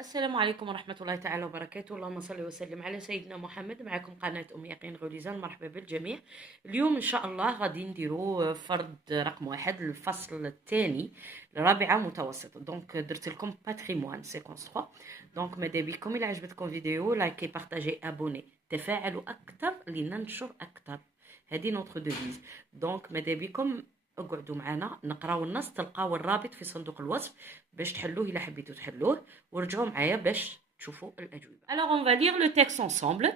السلام عليكم ورحمة الله تعالى وبركاته. اللهم صل وسلم على سيدنا محمد. معكم قناة أم يقين غوليزان. مرحبا بالجميع. اليوم إن شاء الله غادي نديرو فرد رقم 1 الفصل الثاني الرابعة متوسط. دونك درت لكم باتريموان سيكونس 3. دونك ماذا بكم إلا عجبتكم فيديو لايكي بارطاجي ابوني، تفاعلوا أكثر لننشر أكثر، هذه نوتر دوفيز. دونك ماذا بكم اقعدوا معنا نقراو النص، تلقاو الرابط في صندوق الوصف باش تحلوه الا حبيتوا تحلوه، ورجعوا معايا باش تشوفوا الاجوبه. Alors on va lire le texte ensemble.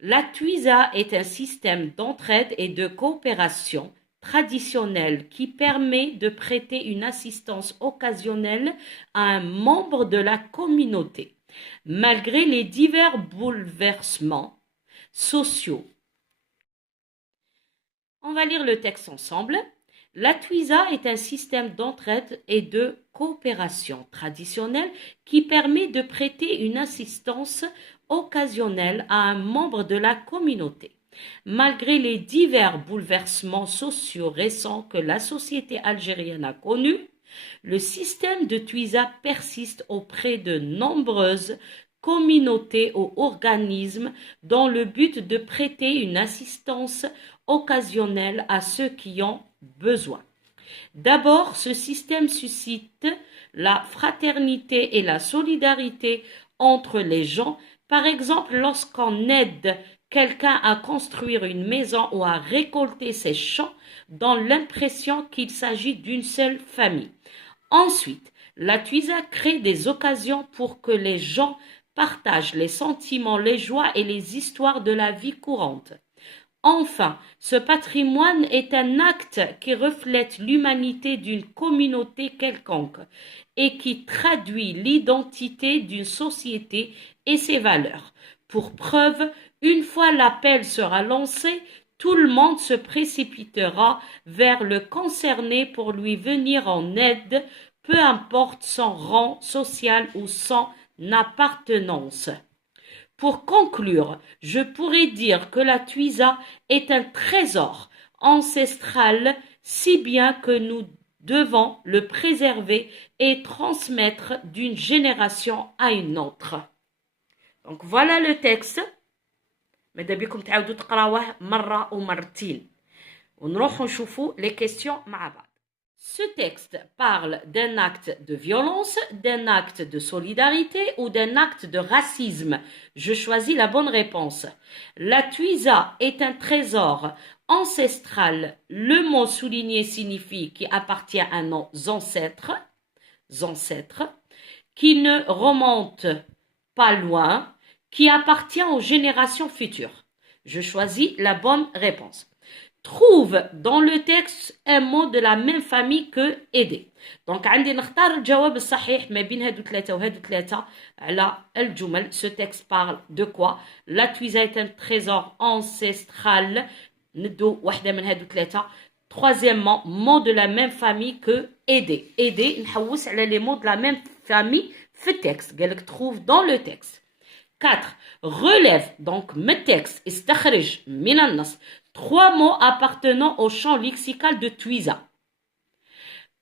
La TWISA est un système d'entraide et de coopération traditionnel qui permet de prêter une assistance occasionnelle à un membre de la communauté malgré les divers bouleversements sociaux. On va lire le texte ensemble. La TWISA est un système d'entraide et de coopération traditionnel qui permet de prêter une assistance occasionnelle à un membre de la communauté. Malgré les divers bouleversements sociaux récents que la société algérienne a connus, le système de TWISA persiste auprès de nombreuses communautés ou organismes dans le but de prêter une assistance occasionnelle à ceux qui ont besoin. D'abord, ce système suscite la fraternité et la solidarité entre les gens. Par exemple, lorsqu'on aide quelqu'un à construire une maison ou à récolter ses champs, dans l'impression qu'il s'agit d'une seule famille. Ensuite, la TWISA crée des occasions pour que les gens partagent les sentiments, les joies et les histoires de la vie courante. Enfin, ce patrimoine est un acte qui reflète l'humanité d'une communauté quelconque et qui traduit l'identité d'une société et ses valeurs. Pour preuve, une fois l'appel sera lancé, tout le monde se précipitera vers le concerné pour lui venir en aide, peu importe son rang social ou son appartenance. Pour conclure, je pourrais dire que la TWISA est un trésor ancestral, si bien que nous devons le préserver et transmettre d'une génération à une autre. Donc voilà le texte. ماذا بكم تعاودوا تقراوه مرة ومرتين ونروحوا نشوفوا les questions مع بعض. Ce texte parle d'un acte de violence, d'un acte de solidarité ou d'un acte de racisme. Je choisis la bonne réponse. La TWISA est un trésor ancestral. Le mot souligné signifie qui appartient à nos ancêtres, qui ne remonte pas loin, qui appartient aux générations futures. Je choisis la bonne réponse. Trouve dans le texte un mot de la même famille que aider. Donc عندي نختار الجواب الصحيح ما بين هادو ثلاثة وهادو ثلاثة على الجمل. Ce texte parle de quoi? La TWISA est un trésor ancestral. ندو واحدة من هادو ثلاثة. Troisièmement, mot de la même famille que aider. Aider نحوس على les mots de la même famille في التكست. قالك trouve dans le texte. 4. Relève donc mes textes. استخرج من النص 3 mots appartenant au champ lexical de TWISA.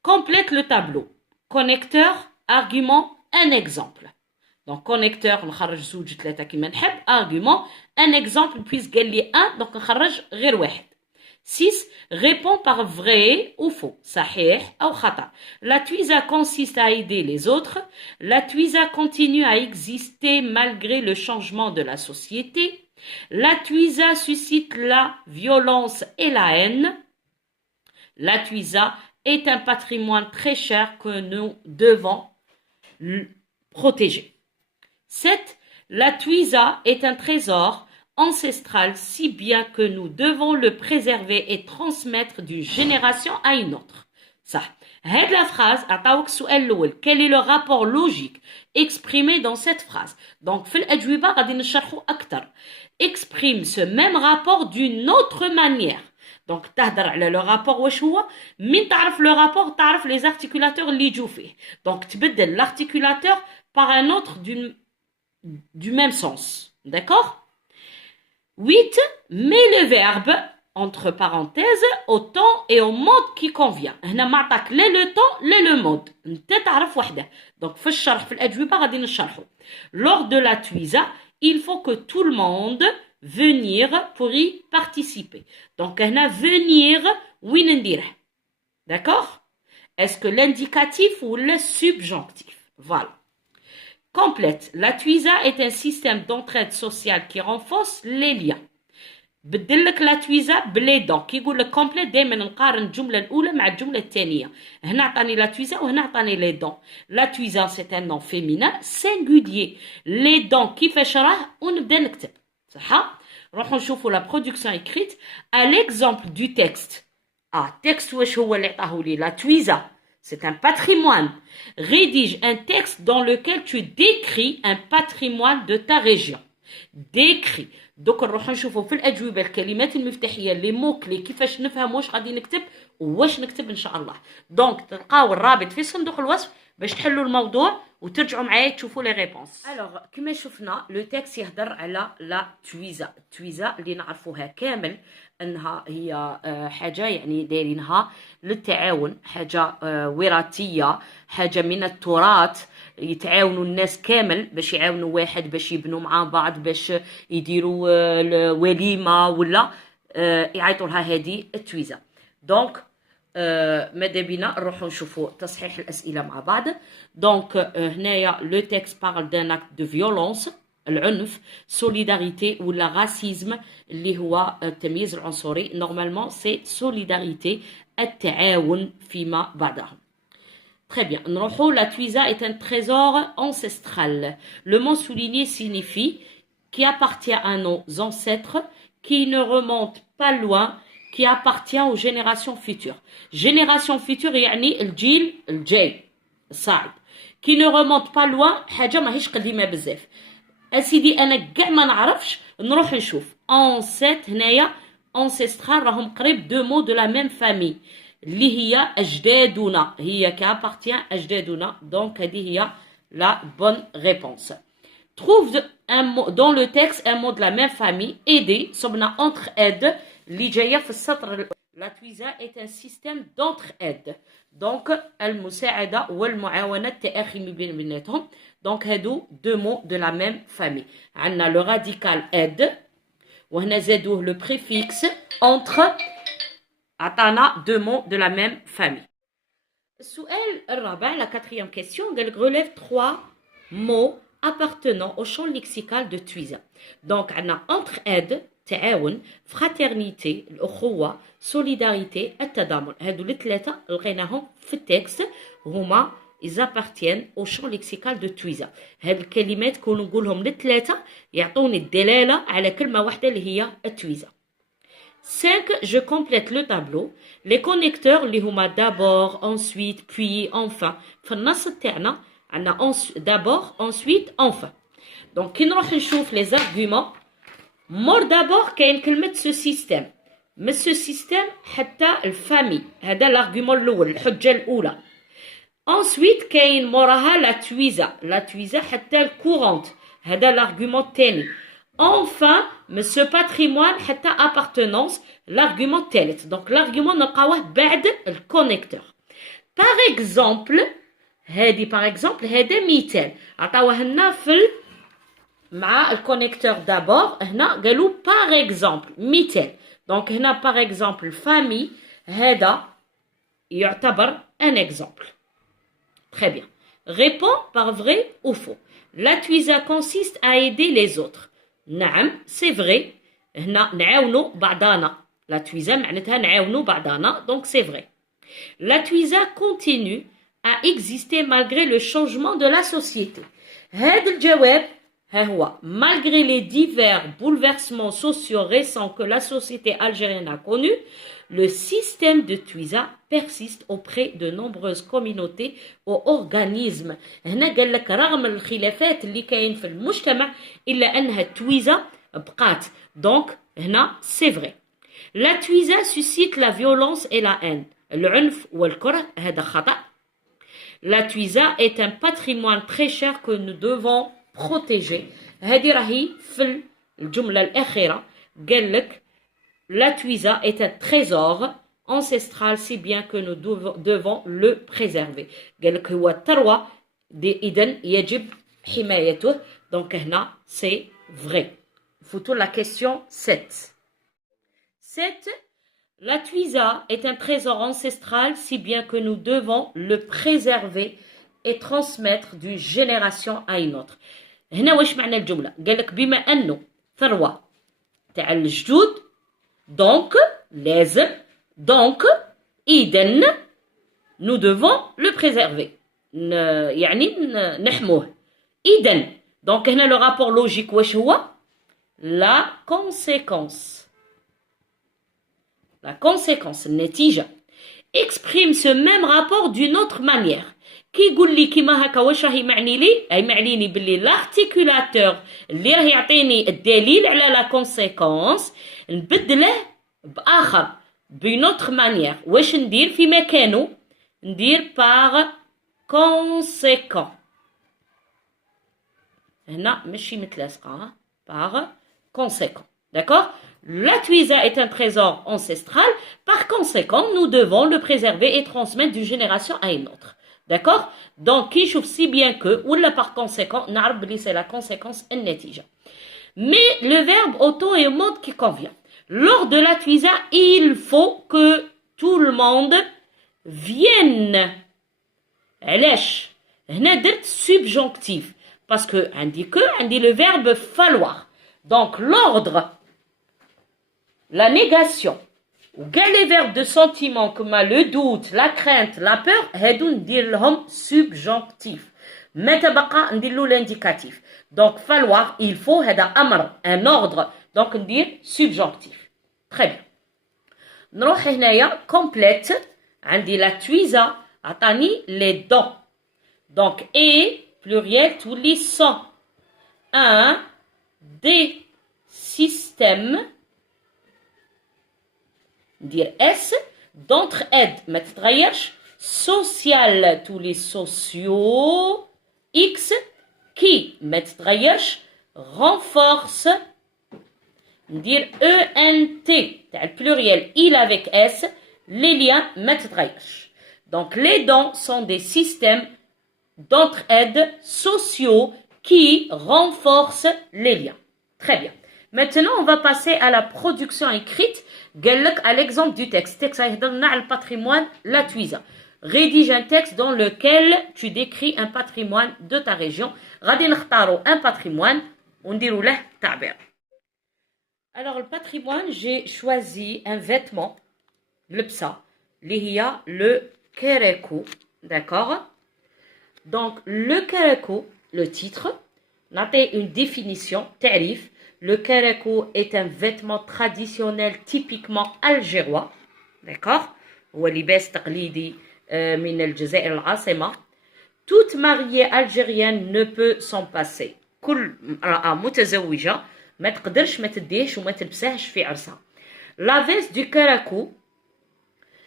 Complète le tableau. Connecteur, argument, un exemple. Donc connecteur, نخرج زوج 3 كيما نحب. Argument, un exemple puisque قال لي 1 donc نخرج غير واحد. 6. Réponds par vrai ou faux. صحيح أو خطأ. La TWISA consiste à aider les autres. La TWISA continue à exister malgré le changement de la société. La TWISA suscite la violence et la haine. La TWISA est un patrimoine très cher que nous devons protéger. 7. La TWISA est un trésor ancestral, si bien que nous devons le préserver et transmettre d'une génération à une autre. Ça. هاد la phrase عطاوك السؤال الأول. Quel est le rapport logique exprimé dans cette phrase? Donc في الأجوبة غادي نشرحوا أكثر. Exprime ce même rapport d'une autre manière. Donc تهدر على le rapport واش هو؟ من تعرف le rapport تعرف les articulateurs اللي يجوا فيه. Donc تبدل l'articulateur par un autre du même sens. D'accord? 8. Mets le verbe entre parenthèses au temps et au mode qui convient. هنا ما عطاك لا لو temps لا لو مود، انت تعرف وحده. donc في الشرح في الأجوبة غادي نشرحه. lors de la tuisa il faut que tout le monde venir pour y participer. donc هنا venir وين نديره؟ d'accord? est-ce que l'indicatif ou le subjonctif? voilà. complète. La tuisa est un système d'entraide sociale qui renforce les liens. بدل لك لا تويزا بلي دون كي يقول لك كومبليت دائما نقارن الجمله الاولى مع الجمله الثانيه. هنا عطاني لا تويزا وهنا عطاني لي دون. لا تويزا سي ان نون فيمينان سينغولير. لي دون كيفاش راه ونبدا نكتب صح. نروحوا نشوفوا لا برودكسيون ايكريت ا ليكزامبل دو تكست. تكست واش هو اللي عطاه لي؟ لا تويزا c'est un patrimoine. rédige un texte dans lequel tu décris un patrimoine de ta région. décrit. دوك نروح نشوفوا في الأجوبة الكلمات المفتاحية لي موكلي كيفاش نفهم واش غادي نكتب وواش نكتب إن شاء الله. دونك تلقاو الرابط في صندوق الوصف باش تحلوا الموضوع وترجعوا معايا تشوفوا لي ريبونس. الوغ كما شفنا لو تكست يهضر على لا تويزا. تويزا اللي نعرفوها كامل انها هي حاجه يعني دايرينها للتعاون، حاجه وراثيه، حاجه من التراث، يتعاونوا الناس كامل باش يعاونوا واحد باش يبنوا مع بعض باش يديروا وليمه ولا يعيطوا لها هذه التويزه. دونك ماذا بينا نروحوا نشوفوا تصحيح الاسئله مع بعض. دونك هنايا لو تكست بارل دان اكت دو فيولونس، العنف، سوليداريتي ولا راسيزم اللي هو التمييز العنصري. نورمالمون سي سوليداريتي، التعاون فيما بعدهم. Très bien. La tuisa est un trésor ancestral. Le mot souligné signifie qui appartient à nos ancêtres, qui ne remonte pas loin, qui appartient aux générations futures. Génération future يعني الجيل الجاي الصاعد. qui ne remonte pas loin حاجة ماهيش قديمة بزاف. أسيدي أنا كاع ما نعرفش نروح نشوف. ancêtre هنايا ancestral راهم قريب deux mots de la même famille. اللي هي أجدادنا، هي qui appartient أجدادنا. donc هذه هي la bonne réponse. trouve un mot dans le texte un mot de la même famille. aider صبنا entre aide اللي جايه في السطر. la tuisa est un système d'entraide. donc المساعدة والمعاونة التآخي بيناتهم. donc هادو deux mots de la même famille. عندنا le radical aide وهنا زادوه le préfixe entre. عطانا deux mots de la même famille. السؤال الرابع la quatrième question قال relève trois mots appartenant au champ lexical de tuisa. donc عندنا entraide تعاون، fraternité الأخوة، solidarité التضامن. هادو الثلاثة لقيناهم في التكست هما ils appartiennent au champ lexical de tuisa. هاد الكلمات كون نقولهم الثلاثة يعطوني الدلالة على كلمة واحدة اللي هي التويزا. 5. Je complète le tableau. Les connecteurs اللي هما d'abord, ensuite, puis, enfin. في النص تاعنا عندنا d'abord, ensuite, enfin. donc كي نروح نشوف les arguments مور دابور كاين كلمة سو سيستيم. من سو سيستيم حتى الفامي، هذا الارغيومون الأول الحجة الأولى. انسويت كاين موراها لا تويزا، لا تويزا حتى الكورونت، هذا الارغيومون الثاني. انفان من سو باتريموان حتى ابارتونونس، الارغيومون الثالث. دونك الارغيومون نلقاوه بعد الكونيكتور. باغ اكزومبل هادي باغ اكزومبل هذا مثال عطاوه لنا في مع الكونيكتور دابور. هنا قالوا باغ اكزومبل مثال. دونك هنا باغ اكزومبل فامي هذا يعتبر ان اكزومبل. Très bien. Réponds par vrai ou faux. La tuisa consiste à aider les autres. نعم c'est vrai. هنا نعاونوا بعضنا. La tuisa معناتها نعاونوا بعضنا. donc c'est vrai. La tuisa continue à exister malgré le changement de la société. هذا الجواب ها هو malgré les divers bouleversements sociaux récents que la société algérienne a connus, le système de tuisa persiste auprès de nombreuses communautés ou organismes. هنا قال لك رغم الخلافات اللي كاين في المجتمع إلا أنها التويزا بقات. donc هنا c'est vrai. La tuisa suscite la violence et la haine. العنف والكره هذا خطأ. La tuisa est un patrimoine très cher que nous devons protéger. هذه راهي في الجملة الأخيرة قال لك la tuisa est un trésor ancestral si bien que nous devons le préserver. قال لك هو الثروة إذن يجب حمايته. Donc هنا c'est vrai. Photo la question 7. 7. La tuisa est un trésor ancestral si bien que nous devons le préserver et transmettre d'une génération à une autre. هنا واش معنى الجملة؟ قال لك بما أنه ثروة تاع الجدود donc لازم donc إذن nous devons le préserver. يعني نحموه. إذن donc هنا le rapport logique واش هو؟ La conséquence. La conséquence, النتيجة. Exprime ce même rapport d'une autre manière. كي يقول لي كيما هكا واش راهي معني لي؟ أي معنيني باللي l'articulateur اللي راه يعطيني الدليل على لا conséquence نبدله بآخر d'une autre manière. واش ندير في مكانه؟ ندير par conséquent. هنا ماشي متلاصقة par conséquent. D'accord? La tuisa est un trésor ancestral. Par conséquent, nous devons le préserver et transmettre d'une génération à une autre. D'accord? Donc, qui chauffe si bien que, ou là par conséquent, c'est la conséquence النتيجة. Mais le verbe auto est au mode qui convient. Lors de la tuisa, il faut que tout le monde vienne. علاش؟ هنا درت subjonctif. Parce que, on dit le verbe falloir. Donc, l'ordre, la négation, ou les verbes de sentiment comme le doute, la crainte, la peur, هادو ندير لهم subjonctif. متى بقى ندير له l'indicatif. Donc, falloir, il faut, هذا أمر, un ordre. Donc, ندير subjonctif. Très bien. نروح هنايا complète. عندي la tuisa عطاني les dents. Donc, et pluriel tous les sons. Un des systèmes dire S d'entraide ما تتغيرش social tous les sociaux X qui ما تتغيرش renforce dire ENT تاع pluriel il avec S les liens ما تتغيرش. Donc les dents sont des systèmes d'entraide sociaux qui renforcent les liens. Très bien. Maintenant, on va passer à la production écrite. À l'exemple du texte. Texte le patrimoine, la tuisa. Rédige un texte dans lequel tu décris un patrimoine de ta région. غادي نختاروا un patrimoine ونديروا له تعبير. Alors le patrimoine, j'ai choisi un vêtement, le psa, اللي هي le kerekou. D'accord? Donc le kerekou, le titre, نعطي une définition, تعريف. Le kerekou est un vêtement traditionnel typiquement algérois. D'accord? هو لباس تقليدي من الجزائر العاصمة. Toute mariée algérienne ne peut s'en passer. كل امرأة متزوجة ما تقدرش ما تديهش وما تلبسهش في عرسها. La veste du kerekou,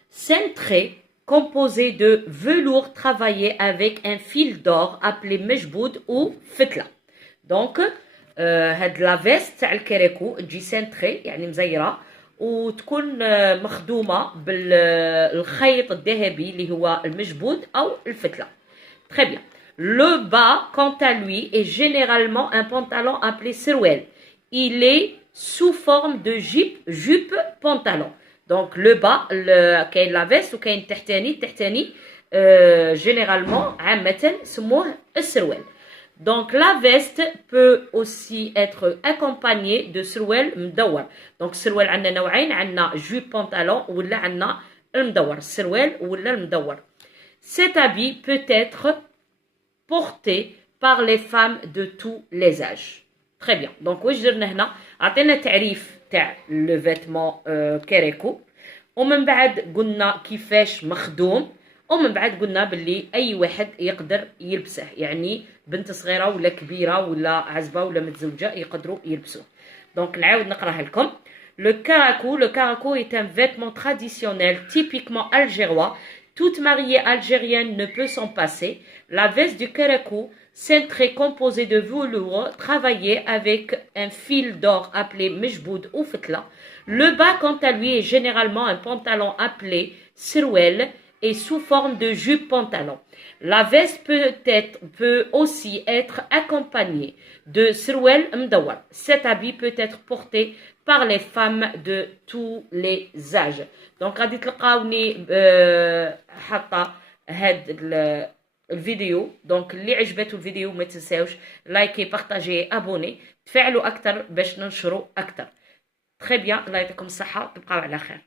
cintrée, composée de velours travaillé avec un fil d'or appelé mejboud ou fetla. Donc, هاد لا فيست تاع الكيريكو تجي سنتري يعني مزيره وتكون مخدومه بالخيط الذهبي اللي هو المجبود او الفتله. Très bien. Le bas, quant à lui, est généralement un pantalon appelé سروال. Il est sous forme de jupe pantalon. Donc le bas, كاين لا فيست وكاين التحتاني généralement عامه سموه السروال. Donc la veste peut aussi être accompagnée de سروال مدور. Donc السروال عندنا نوعين, عندنا jupe pantalon ولا عندنا المدور, السروال ولا المدور. Cet habit peut être porté par les femmes de tous les âges. Très bien. Donc واش درنا هنا؟ عطينا تعريف تاع le vêtement كيريكو ومن بعد قلنا كيفاش مخدوم ومن بعد قلنا باللي اي واحد يقدر يلبسه, يعني بنت صغيره ولا كبيره ولا عزبه ولا متزوجه يقدروا يلبسوه. دونك نعاود نقراها لكم. Le karakou est un vêtement traditionnel typiquement algérois. Toute mariée algérienne ne peut s'en passer. La veste du karakou, cintrée composée de velours travaillé avec un fil d'or appelé mejboud ou fetla. Le bas, quant à lui, est généralement un pantalon appelé sirwel et sous forme de jupe pantalon. La veste peut aussi être accompagnée de sirwel mdawar. Cet habit peut être porté par les femmes de tous les âges. Donc غادي تلقاوني حاطه هاد الفيديو. دونك اللي عجبته الفيديو ما تنساوش لايكي بارطاجي ابوني تفاعلوا اكثر باش ننشروا اكثر. تري بيان، الله يعطيكم الصحه، تبقاو على خير.